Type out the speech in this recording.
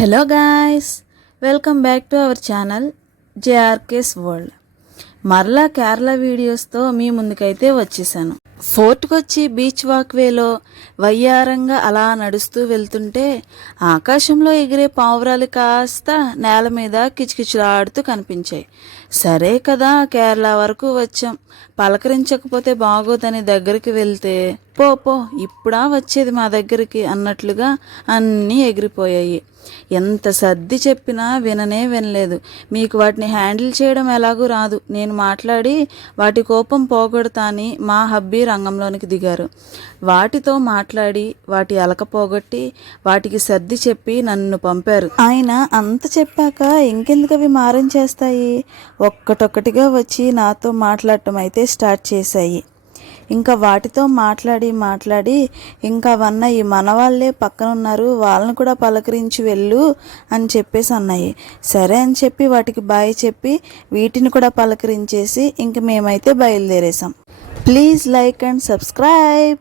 Hello guys, welcome back to our channel JRK's world. మరలా కేరళ వీడియోస్తో మీ ముందుకైతే వచ్చేసాను. ఫోర్ట్కి వచ్చి బీచ్ వాక్వేలో వయ్యారంగా అలా నడుస్తూ వెళ్తుంటే ఆకాశంలో ఎగిరే పావురాలు కాస్త నేల మీద కిచకిచలాడుతూ కనిపించాయి. సరే కదా, కేరళ వరకు వచ్చాం, పలకరించకపోతే బాగోదని దగ్గరికి వెళ్తే పో ఇప్పుడా వచ్చేది మా దగ్గరికి అన్నట్లుగా అన్నీ ఎగిరిపోయాయి. ఎంత సర్ది చెప్పినా వినలేదు. మీకు వాటిని హ్యాండిల్ చేయడం ఎలాగూ రాదు, నేను మాట్లాడి వాటి కోపం పోగొడతా అని మా హబ్బీ రంగంలోనికి దిగారు. వాటితో మాట్లాడి వాటి అలక పోగొట్టి వాటికి సర్ది చెప్పి నన్ను పంపారు. ఆయన అంత చెప్పాక ఇంకెందుకు అవి మారం చేస్తాయి, ఒక్కటొక్కటిగా వచ్చి నాతో మాట్లాడటం అయితే స్టార్ట్ చేశాయి. ఇంకా వాటితో మాట్లాడి ఇంకా అవన్నయ్యి మన వాళ్ళే పక్కన ఉన్నారు, వాళ్ళని కూడా పలకరించి వెళ్ళు అని చెప్పేసి అన్నాయి. సరే అని చెప్పి వాటికి బాయ్ చెప్పి వీటిని కూడా పలకరించేసి ఇంక మేమైతే బయలుదేరేసాం. Please like and subscribe.